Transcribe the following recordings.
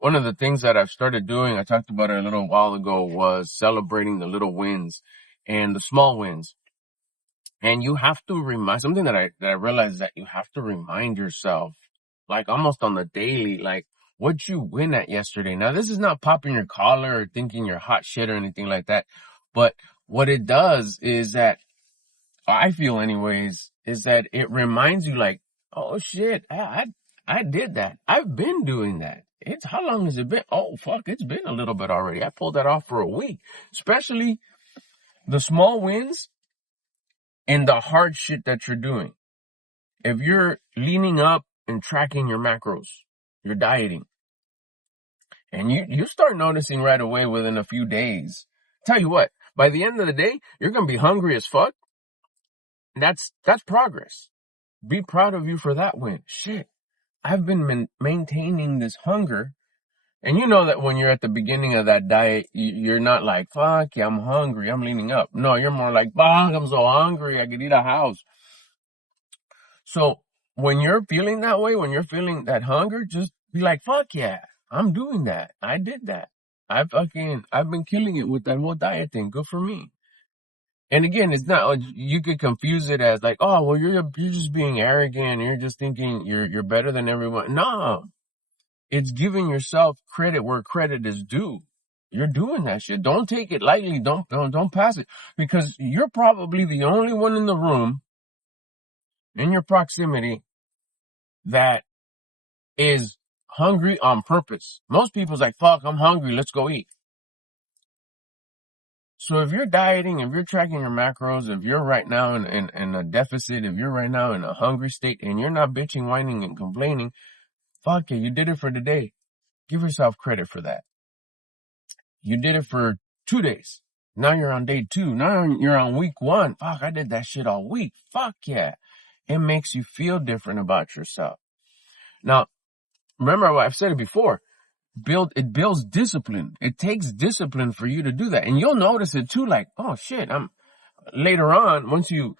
one of the things that I've started doing, I talked about it a little while ago, was celebrating the little wins and the small wins. And you have to remind, something that I realized, that you have to remind yourself, like almost on the daily, like what you win at yesterday. Now, this is not popping your collar or thinking you're hot shit or anything like that. But what it does is that, I feel anyways, is that it reminds you like, oh shit, I did that. I've been doing that. How long has it been? Oh fuck, it's been a little bit already. I pulled that off for a week. Especially the small wins and the hard shit that you're doing. If you're leaning up and tracking your macros, you're dieting, and you start noticing right away within a few days. Tell you what, by the end of the day, you're gonna be hungry as fuck. That's progress. Be proud of you for that win. Shit, I've been maintaining this hunger. And you know that when you're at the beginning of that diet, you're not like, fuck yeah, I'm hungry, I'm leaning up. No, you're more like, fuck, I'm so hungry, I could eat a house. So when you're feeling that way, when you're feeling that hunger, just be like, fuck yeah, I'm doing that. I did that. I've been killing it with that whole diet thing. Good for me. And again, it's not, you could confuse it as like, oh, well, you're just being arrogant. You're just thinking you're better than everyone. No, it's giving yourself credit where credit is due. You're doing that shit. Don't take it lightly. Don't pass it, because you're probably the only one in the room, in your proximity, that is hungry on purpose. Most people's like, fuck, I'm hungry, let's go eat. So if you're dieting, if you're tracking your macros, if you're right now in a deficit, if you're right now in a hungry state and you're not bitching, whining, and complaining, fuck it, you did it for the day. Give yourself credit for that. You did it for 2 days. Now you're on day 2. Now you're on week 1. Fuck, I did that shit all week. Fuck yeah. It makes you feel different about yourself. Now, remember what I've said it before. It builds discipline. It takes discipline for you to do that. And you'll notice it too, like, oh shit, later on, once you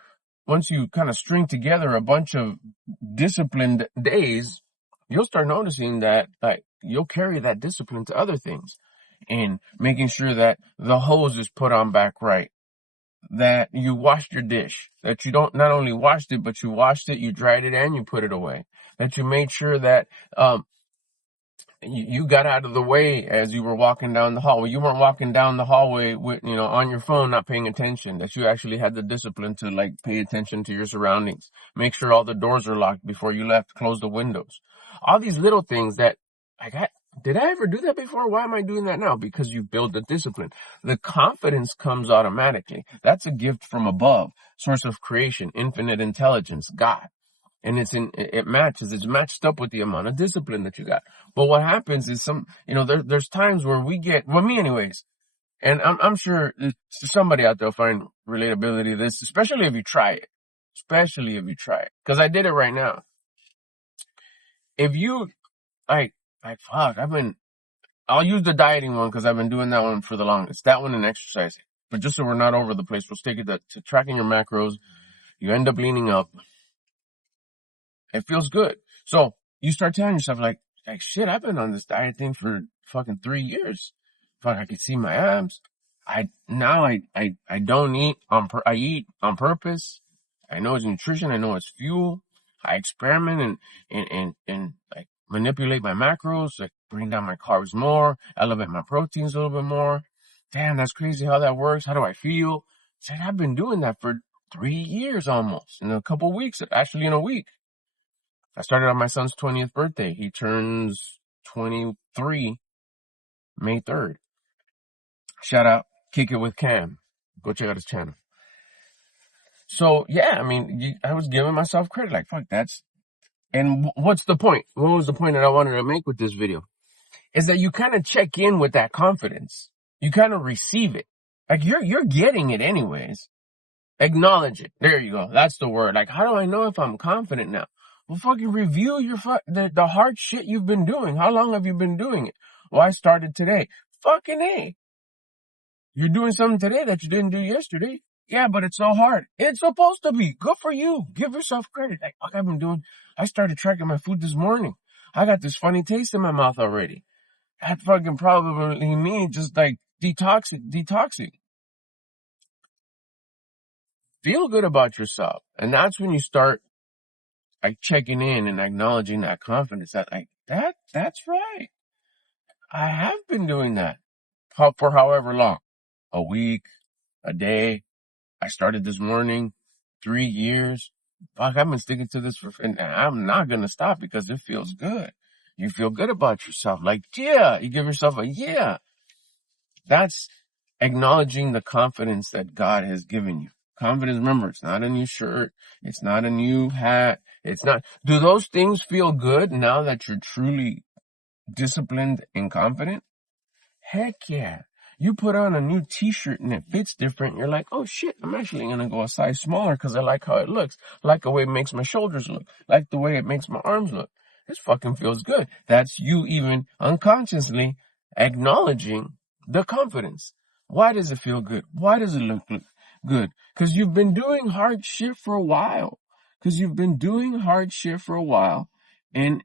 kind of string together a bunch of disciplined days, you'll start noticing that, like, you'll carry that discipline to other things, and making sure that the hose is put on back right, that you washed your dish, that you not only washed it, but you washed it, you dried it, and you put it away, that you made sure that, you got out of the way as you were walking down the hallway. You weren't walking down the hallway with, on your phone, not paying attention, that you actually had the discipline to, like, pay attention to your surroundings. Make sure all the doors are locked before you left. Close the windows. All these little things that, like, did I ever do that before? Why am I doing that now? Because you build the discipline. The confidence comes automatically. That's a gift from above. Source of creation, infinite intelligence, God. And it's matched up with the amount of discipline that you got. But what happens is there's times where me anyways, and I'm sure somebody out there will find relatability to this, especially if you try it. Cause I did it right now. If you, like, fuck, I'll use the dieting one cause I've been doing that one for the longest. That one and exercising. But just so we're not over the place, we'll stick it to tracking your macros. You end up leaning up. It feels good. So you start telling yourself like shit, I've been on this diet thing for fucking 3 years. Fuck, I can see my abs. I don't eat I eat on purpose. I know it's nutrition. I know it's fuel. I experiment and like manipulate my macros, like bring down my carbs more, elevate my proteins a little bit more. Damn, that's crazy how that works. How do I feel? Said I've been doing that for 3 years almost, in a couple weeks, actually in a week. I started on my son's 20th birthday. He turns 23 May 3rd. Shout out, Kick It With Cam. Go check out his channel. So, yeah, I mean, I was giving myself credit. Like, fuck, and what's the point? What was the point that I wanted to make with this video? Is that you kind of check in with that confidence. You kind of receive it. Like, you're getting it anyways. Acknowledge it. There you go. That's the word. Like, how do I know if I'm confident now? Well, fucking review the hard shit you've been doing. How long have you been doing it? Well, I started today. Fucking A. You're doing something today that you didn't do yesterday. Yeah, but it's so hard. It's supposed to be. Good for you. Give yourself credit. Like, fuck, I started tracking my food this morning. I got this funny taste in my mouth already. that fucking probably means just like detoxing. Feel good about yourself. And that's when you start like checking in and acknowledging that confidence that like, that's right. I have been doing that for however long, a week, a day. I started this morning, 3 years. Fuck, I've been sticking to this and I'm not going to stop because it feels good. You feel good about yourself. Like, yeah, you give yourself a yeah. That's acknowledging the confidence that God has given you. Confidence, remember, it's not a new shirt. It's not a new hat. It's not. Do those things feel good now that you're truly disciplined and confident? Heck yeah. You put on a new t-shirt and it fits different. You're like, oh shit, I'm actually going to go a size smaller because I like how it looks. Like the way it makes my shoulders look. Like the way it makes my arms look. This fucking feels good. That's you even unconsciously acknowledging the confidence. Why does it feel good? Why does it look good? Because you've been doing hard shit for a while. And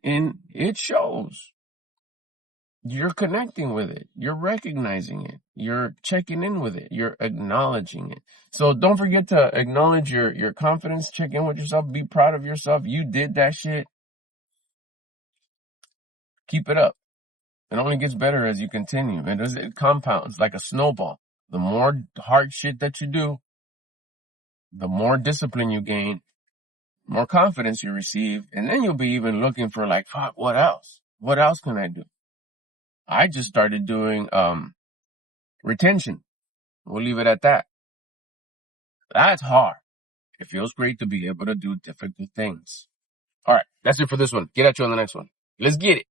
it shows. You're connecting with it. You're recognizing it. You're checking in with it. You're acknowledging it. So don't forget to acknowledge your confidence. Check in with yourself. Be proud of yourself. You did that shit. Keep it up. It only gets better as you continue. It compounds like a snowball. The more hard shit that you do, the more discipline you gain, more confidence you receive, and then you'll be even looking for like, fuck, what else? What else can I do? I just started doing retention. We'll leave it at that. That's hard. It feels great to be able to do difficult things. All right, that's it for this one. Get at you on the next one. Let's get it.